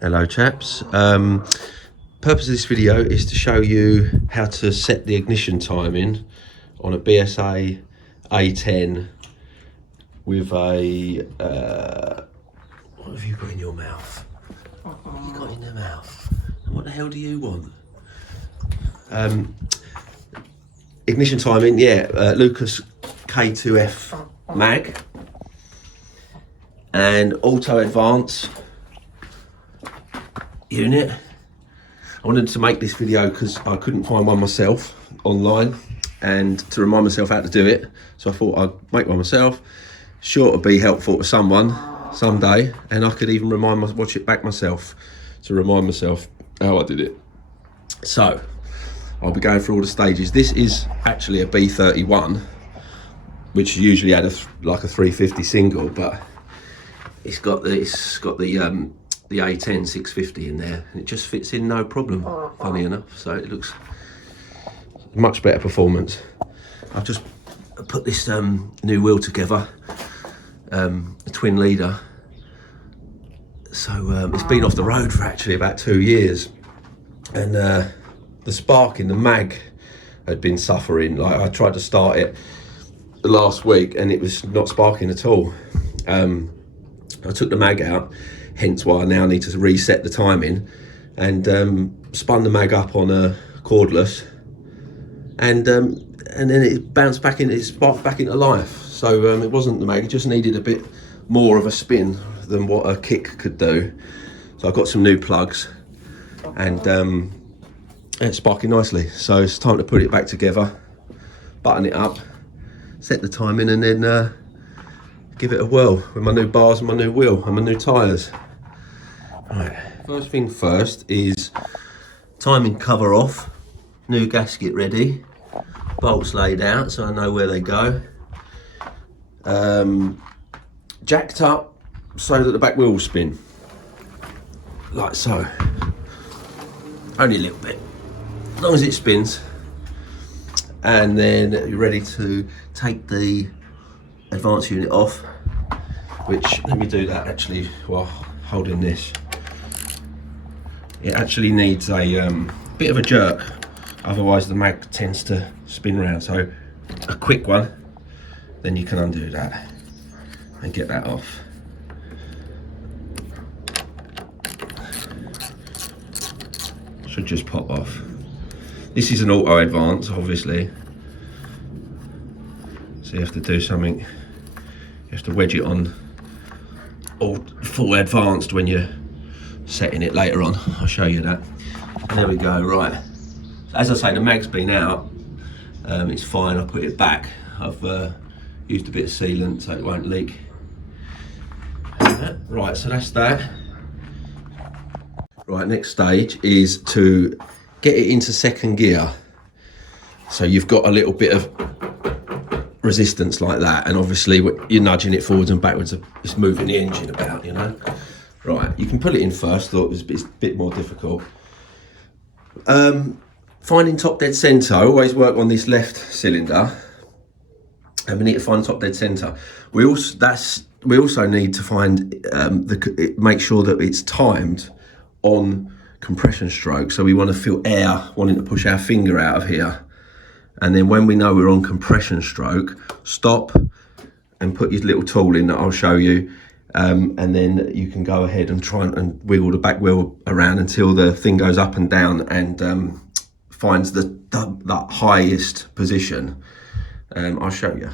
Hello chaps. Purpose of this video is to show you how to set the ignition timing on a BSA A10 with a what have you got in your mouth? What have you got in your mouth? And what the hell do you want? Ignition timing, yeah, Lucas K2F mag and auto advance unit. I wanted to make this video because I couldn't find one myself online and to remind myself how to do it, so I thought I'd make one myself. Sure to be helpful to someone someday, and I could even watch it back myself to remind myself how I did it. So I'll be going through all the stages. This is actually a B31, which usually had like a 350 single, but it's got the A10 650 in there, and it just fits in no problem, funny enough. So it looks much better performance. I've just put this new wheel together, a twin leader. So it's been off the road for actually about 2 years, and the spark in the mag had been suffering. Like, I tried to start it last week and it was not sparking at all. I took the mag out, hence why I now need to reset the timing, and spun the mag up on a cordless, and then it bounced back in, it sparked back into life. So it wasn't the mag, it just needed a bit more of a spin than what a kick could do. So I got some new plugs, and it's sparking nicely. So it's time to put it back together, button it up, set the timing, and then give it a whirl with my new bars and my new wheel and my new tyres. Right, first thing first is timing cover off, new gasket ready, bolts laid out so I know where they go, jacked up so that the back wheel will spin, like so, only a little bit, as long as it spins. And then you're ready to take the advance unit off, which, let me do that actually while holding this. It actually needs a bit of a jerk, otherwise the mag tends to spin round. So a quick one, then you can undo that and get that off. Should just pop off. This is an auto advance, obviously, so you have to do something. You have to wedge it on all full advanced when you're setting it later on. I'll show you that. There we go. Right, as I say, the mag's been out, it's fine. I put it back. I've used a bit of sealant so it won't leak. Right, so that's that. Right, next stage is to get it into second gear. So you've got a little bit of resistance like that, and obviously you're nudging it forwards and backwards, it's moving the engine about, you know. Right, you can put it in first, thought it was a bit more difficult. Finding top dead centre, I always work on this left cylinder, and we need to find top dead centre. We also need to find make sure that it's timed on compression stroke. So we want to feel air wanting to push our finger out of here, and then when we know we're on compression stroke, stop and put your little tool in that I'll show you, and then you can go ahead and try and wiggle the back wheel around until the thing goes up and down and finds the highest position. I'll show you.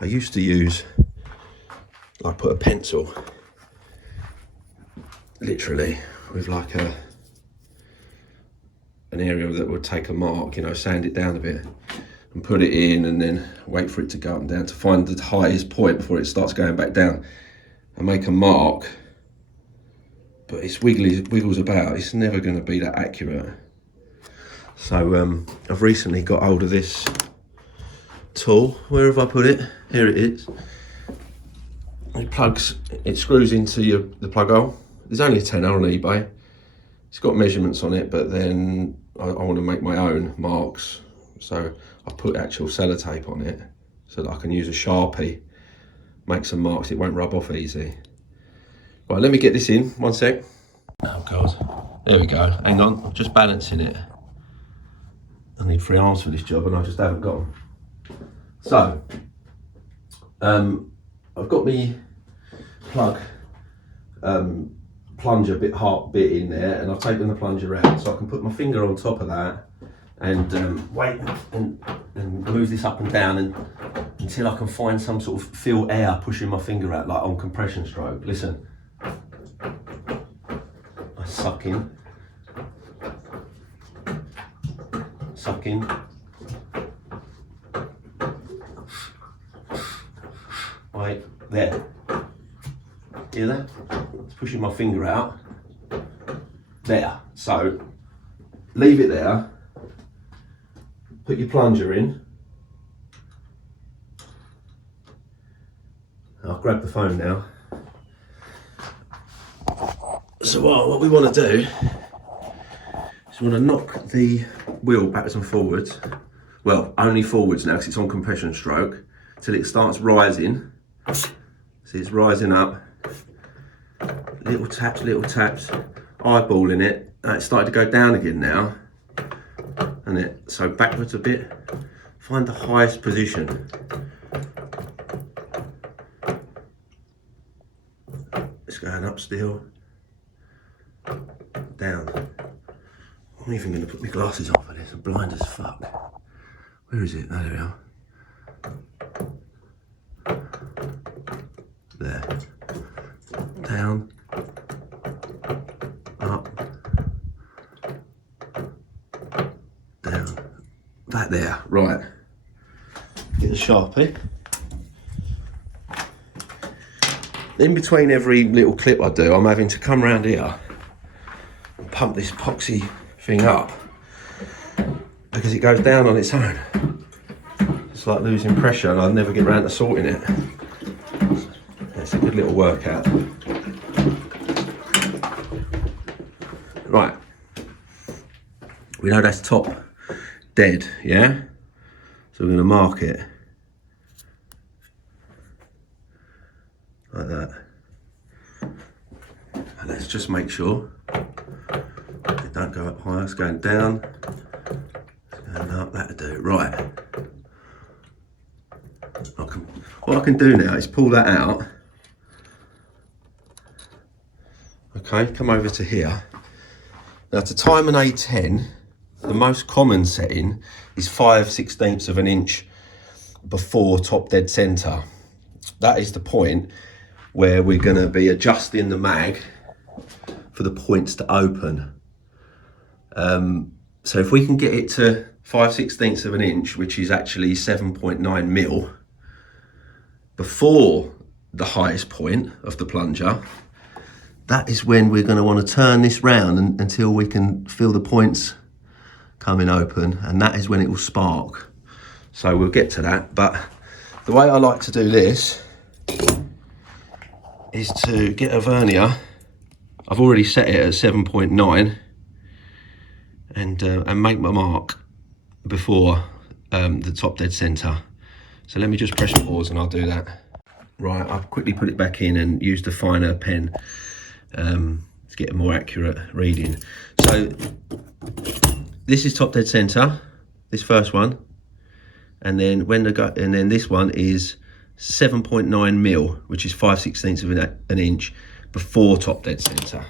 I used to use, I put a pencil literally with like an area that would take a mark, you know, sand it down a bit and put it in, and then wait for it to go up and down to find the highest point before it starts going back down, and make a mark. But it's wiggles about, it's never going to be that accurate. So I've recently got hold of this tool. Where have I put it? Here it is. It screws into the plug hole. There's only a tenner on eBay. It's got measurements on it, but then I want to make my own marks. So I put actual sellotape on it so that I can use a Sharpie, make some marks. It won't rub off easy. Right, let me get this in, 1 sec. Oh God, there we go, hang on, I'm just balancing it. I need 3 arms for this job and I just haven't got them. So, I've got me plug plunger bit in there, and I've taken the plunger out so I can put my finger on top of that and wait and move this up and down until I can find some sort of feel air pushing my finger out, like on compression stroke. Listen, I suck in, right there. Hear that? It's pushing my finger out. There. So leave it there. Put your plunger in. I'll grab the phone now. So what we want to do is we want to knock the wheel backwards and forwards. Well, only forwards now because it's on compression stroke, till it starts rising. See, it's rising up. Little taps, eyeballing it. It's started to go down again now. And it, so backwards a bit. Find the highest position. It's going up still. Down. I'm even going to put my glasses on for this. I'm blind as fuck. Where is it? There we are. There. Down. Up. Down. That there. Right. Get the Sharpie. In between every little clip I do, I'm having to come around here and pump this epoxy thing up because it goes down on its own. It's like losing pressure and I'll never get around to sorting it. It's a good little workout. Right. We know that's top dead, yeah? So we're going to mark it. Like that. And let's just make sure it don't go up higher. It's going down. It's going up. That'll do it. Right. What I can do now is pull that out. Okay, come over to here. Now to time an A10, the most common setting is 5/16 of an inch before top dead center. That is the point where we're going to be adjusting the mag for the points to open. So if we can get it to 5/16 of an inch, which is actually 7.9 mil, before the highest point of the plunger, that is when we're going to want to turn this round until we can feel the points coming open, and that is when it will spark. So we'll get to that, but the way I like to do this is to get a vernier. I've already set it at 7.9 and make my mark before the top dead center. So let me just press pause and I'll do that. Right, I'll quickly put it back in and use the finer pen to get a more accurate reading. So this is top dead center, this first one, and then this one is 7.9 mil, which is 5/16 of an inch before top dead center.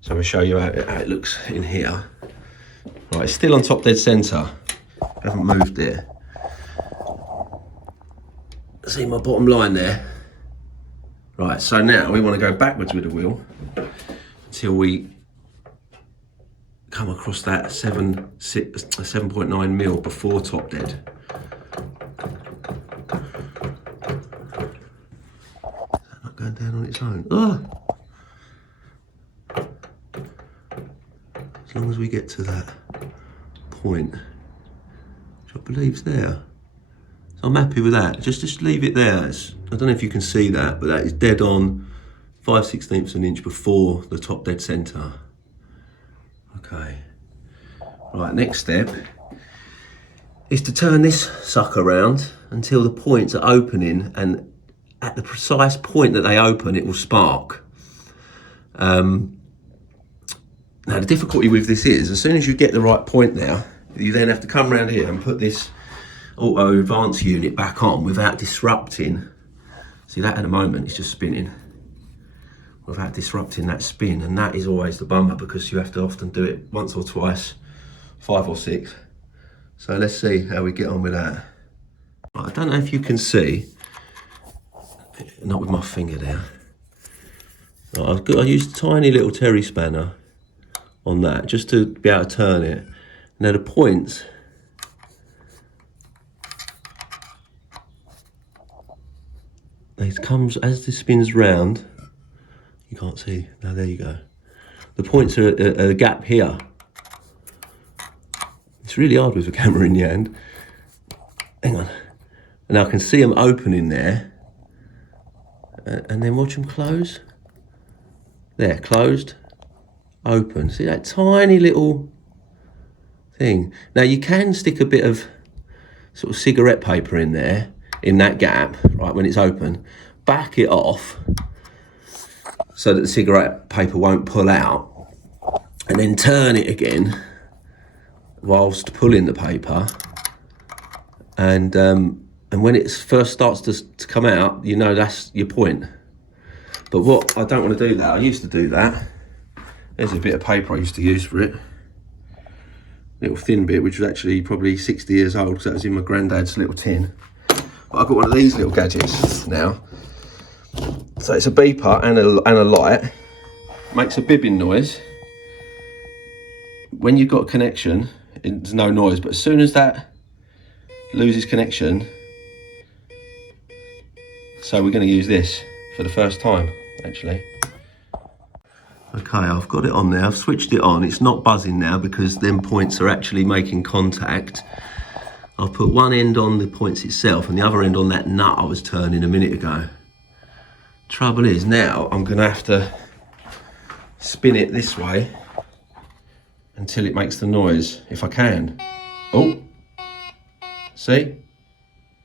So I'll show you how it looks in here. Right, it's still on top dead center. I haven't moved it. See my bottom line there? Right, so now we want to go backwards with the wheel until we come across that 7.9 mil before top dead. Is that not going down on its own? Oh! As long as we get to that point, which I believe is there. So I'm happy with that. Just leave it there. I don't know if you can see that, but that is dead on 5/16 of an inch before the top dead center. Okay. Right, next step is to turn this sucker around until the points are opening, and at the precise point that they open, it will spark. Now the difficulty with this is, as soon as you get the right point now, you then have to come around here and put this auto advance unit back on without disrupting. See that at the moment it's just spinning without disrupting that spin, and that is always the bummer because you have to often do it once or twice, 5 or 6. So let's see how we get on with that. I don't know if you can see, not with my finger there. I used a tiny little Terry spanner on that just to be able to turn it. Now the points, it comes as this spins round. You can't see. Now there you go. The points are a gap here. It's really hard with the camera in the hand. Hang on. And I can see them opening there. And then watch them close. There, closed, open. See that tiny little thing? Now you can stick a bit of sort of cigarette paper in there, in that gap, right, when it's open. Back it off so that the cigarette paper won't pull out. And then turn it again whilst pulling the paper. And when it first starts to come out, you know that's your point. But what, I don't want to do that. I used to do that. There's a bit of paper I used to use for it. Little thin bit, which was actually probably 60 years old, because that was in my granddad's little tin. But I've got one of these little gadgets now. So it's a beeper and a light. Makes a bibbing noise. When you've got a connection, there's no noise, but as soon as that loses connection, so we're going to use this for the first time, actually. Okay, I've got it on there. I've switched it on. It's not buzzing now because them points are actually making contact. I'll put one end on the points itself and the other end on that nut I was turning a minute ago. Trouble is, now I'm going to have to spin it this way until it makes the noise, if I can. Oh, see?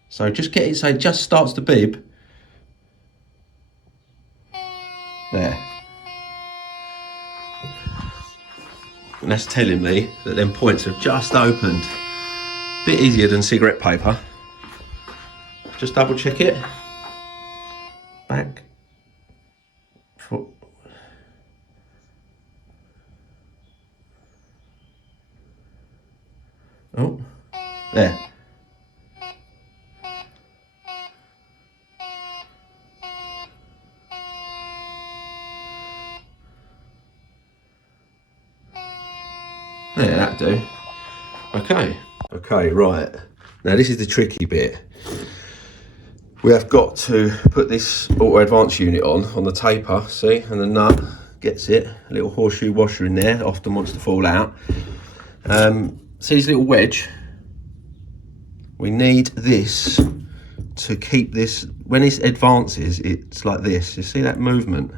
So just get it so it just starts to bib. There. And that's telling me that them points have just opened. Bit easier than cigarette paper. Just double check it. Back. Foot. Oh, there. There, that'll do. Okay, right. Now this is the tricky bit. We have got to put this auto advance unit on the taper, see, and the nut gets it. A little horseshoe washer in there, often wants to fall out. See this little wedge? We need this to keep this, when it advances, it's like this. You see that movement?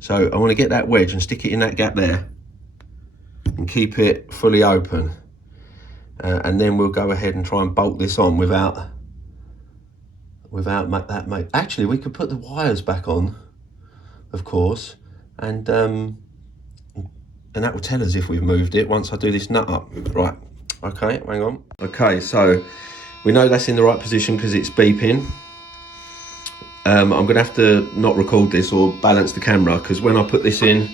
So I want to get that wedge and stick it in that gap there and keep it fully open. And then we'll go ahead and try and bolt this on without that. Actually, we could put the wires back on, of course, and that will tell us if we've moved it once I do this nut up. Right, okay, hang on. Okay, so we know that's in the right position because it's beeping. I'm gonna have to not record this or balance the camera because when I put this in,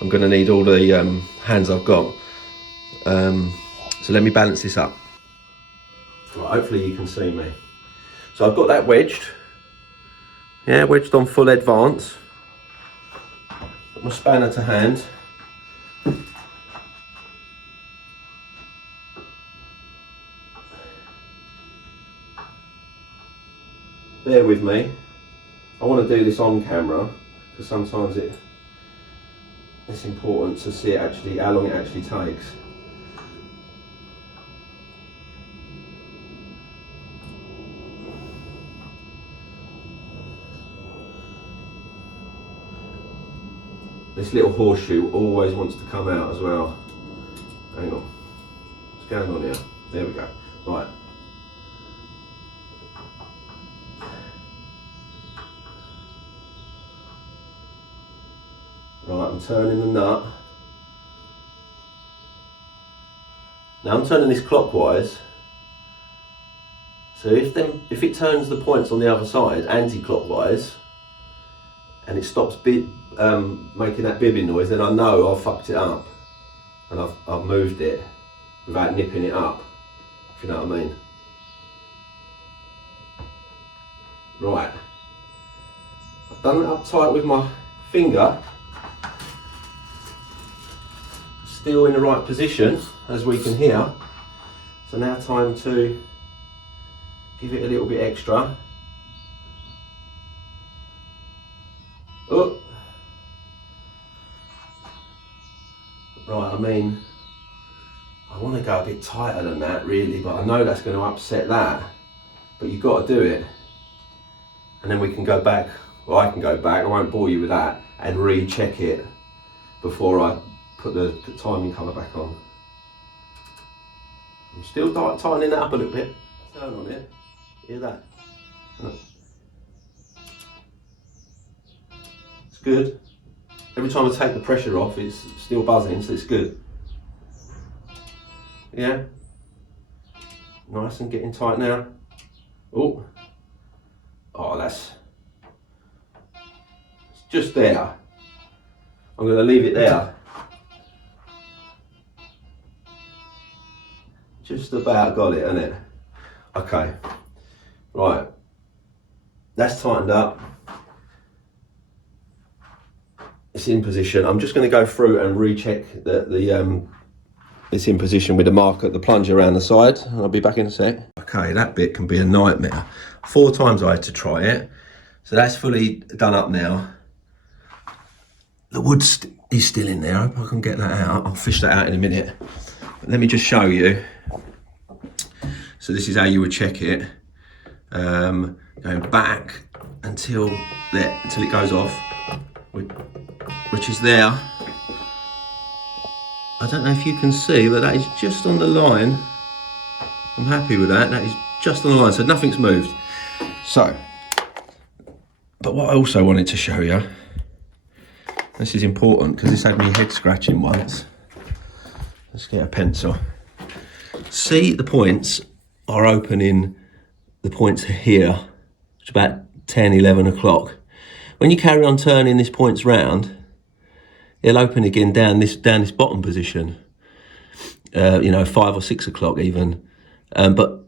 I'm gonna need all the hands I've got. So let me balance this up. Right, hopefully you can see me. So I've got that wedged. Yeah, wedged on full advance. Got my spanner to hand. Bear with me. I want to do this on camera because sometimes it's important to see it actually, how long it actually takes. This little horseshoe always wants to come out as well. Hang on. What's going on here? There we go. Right. Right, I'm turning the nut. Now I'm turning this clockwise. So if it turns the points on the other side anti-clockwise, and it stops making that bibbing noise, then I know I've fucked it up, and I've moved it without nipping it up, if you know what I mean. Right, I've done it up tight with my finger, still in the right position as we can hear. So now time to give it a little bit extra. Oh. Right, I mean, I want to go a bit tighter than that really, but I know that's going to upset that. But you've got to do it. And then we can go back, well I can go back, I won't bore you with that, and recheck it before I put the timing colour back on. I'm still tightening that up a little bit. Turn on it, hear that? It's good. Every time I take the pressure off, it's still buzzing, so it's good. Yeah? Nice and getting tight now. Oh, that's it's just there. I'm going to leave it there. Just about got it, isn't it? Okay, right. That's tightened up. It's in position. I'm just going to go through and recheck that it's in position with the marker, the plunger around the side, and I'll be back in a sec. Okay, that bit can be a nightmare. 4 times I had to try it, so that's fully done up now. The wood is still in there. I hope I can get that out. I'll fish that out in a minute. But let me just show you. So this is how you would check it. Going back until it goes off, which is there. I don't know if you can see, but that is just on the line. I'm happy with that. That is just on the line, so nothing's moved. So, but what I also wanted to show you, this is important because this had me head scratching once. Let's get a pencil. See, the points are opening, the points here, which is about 10, 11 o'clock. When you carry on turning these points round, it'll open again down this bottom position, 5 or 6 o'clock even. But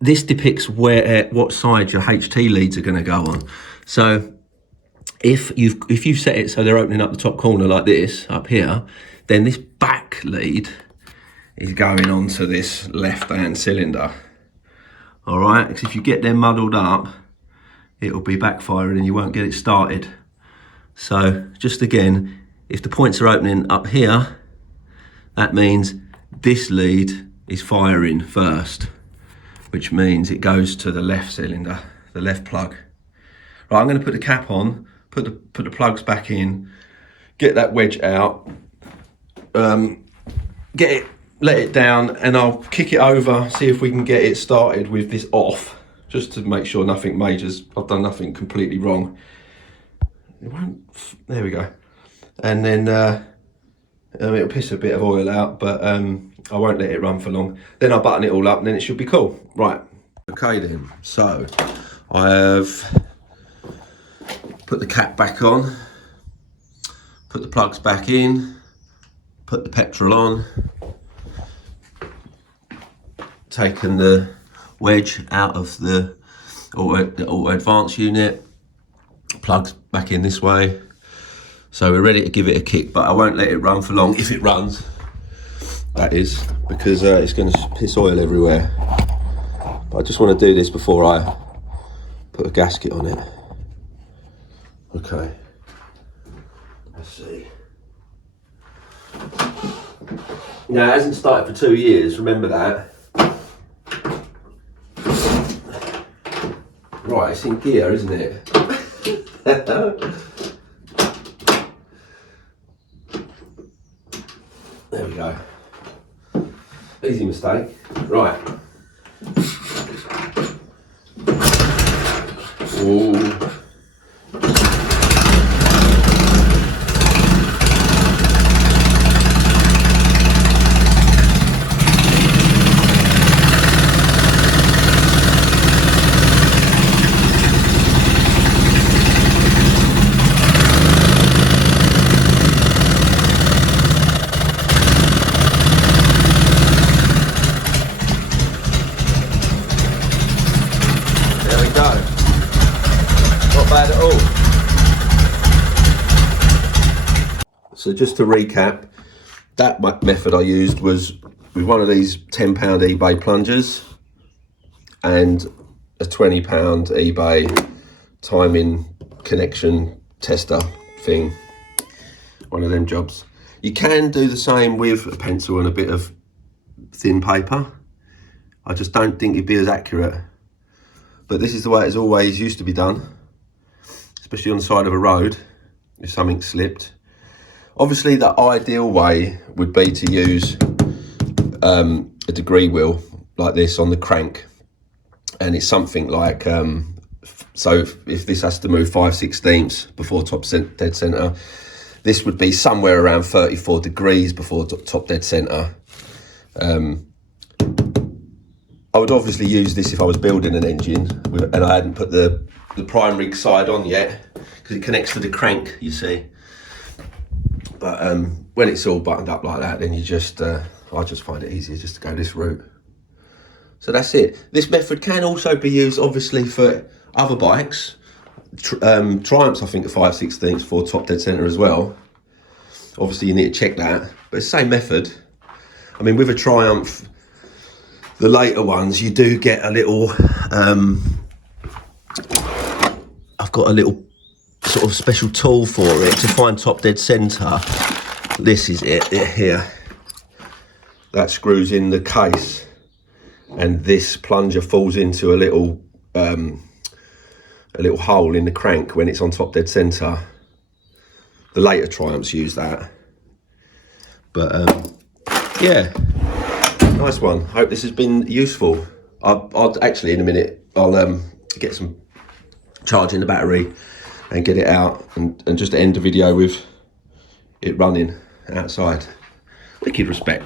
this depicts what side your HT leads are going to go on. So if you've set it so they're opening up the top corner like this up here, then this back lead is going on to this left-hand cylinder. All right, because if you get them muddled up, it'll be backfiring and you won't get it started. So just again, if the points are opening up here, that means this lead is firing first, which means it goes to the left cylinder, the left plug. Right, I'm going to put the cap on, put the plugs back in, get that wedge out, let it down, and I'll kick it over, see if we can get it started with this off, just to make sure nothing majors, I've done nothing completely wrong. It won't, there we go. And then it'll piss a bit of oil out, but I won't let it run for long. Then I'll button it all up and then it should be cool. Right, okay then, so I have put the cap back on, put the plugs back in, put the petrol on, taken the wedge out of the auto advance unit, plugs back in this way. So we're ready to give it a kick, but I won't let it run for long, if it runs, that is, because it's going to piss oil everywhere. But I just want to do this before I put a gasket on it. Okay, let's see. Now it hasn't started for 2 years, remember that. Right, it's in gear, isn't it? There we go. Easy mistake. Right. Ooh. So just to recap, that method I used was with one of these £10 eBay plungers and a £20 eBay timing connection tester thing. One of them jobs. You can do the same with a pencil and a bit of thin paper. I just don't think it'd be as accurate. But this is the way it's always used to be done, especially on the side of a road if something slipped. Obviously the ideal way would be to use a degree wheel like this on the crank, and it's something like so if this has to move 5/16 before top dead center, this would be somewhere around 34 degrees before top dead center. I would obviously use this if I was building an engine and I hadn't put the primary side on yet, because it connects to the crank, you see. But when it's all buttoned up like that, then you just I just find it easier just to go this route. So that's it. This method can also be used obviously for other bikes. Triumphs I think are 5/16 for top dead center as well. Obviously you need to check that, but it's the same method. I mean, with a Triumph, the later ones, you do get a little I've got a little sort of special tool for it to find top dead center. This is it here. That screws in the case, and this plunger falls into a little hole in the crank when it's on top dead center. The later Triumphs use that. But yeah, nice one. Hope this has been useful. I'll actually in a minute I'll get some charge in the battery and get it out and just end the video with it running outside. Wicked respect.